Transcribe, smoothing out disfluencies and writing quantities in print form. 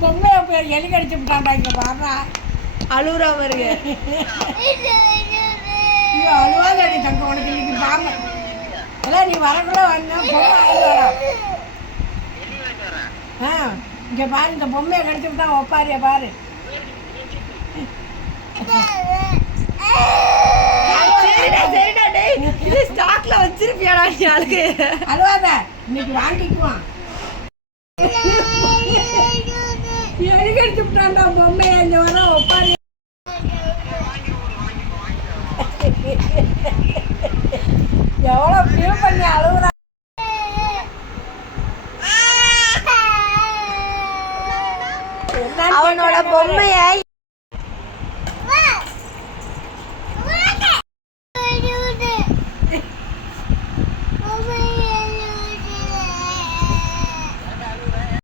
பொம்மையை போய் எலி கடிச்சு விட்டாண்டா இங்கே பாடுறா அழுகுறா பாருங்க. இங்கே அழுவாதடி தங்க உனக்கு இன்னைக்கு பாம்பு எல்லாம் நீ வரக்குள்ள வந்தா பொம்மை அழுவாரா இங்கே பாரு இந்த பொம்மையை கடிச்சு விட்டா ஒப்பாரியா பாரு. சரிடா டேய், இது ஸ்டாக்ல வச்சிருப்பியாடா நீ ஆளுக்கு. அழுவாத இன்னைக்கு வாங்கிக்குவான். எலி கடிச்சு விட்டாண்டா பொம்மையை இங்கே வர ஒப்பாரி. எவ்வளோ ஃபீல் பண்ணி அழுகுறா. அவனோட பொம்மையை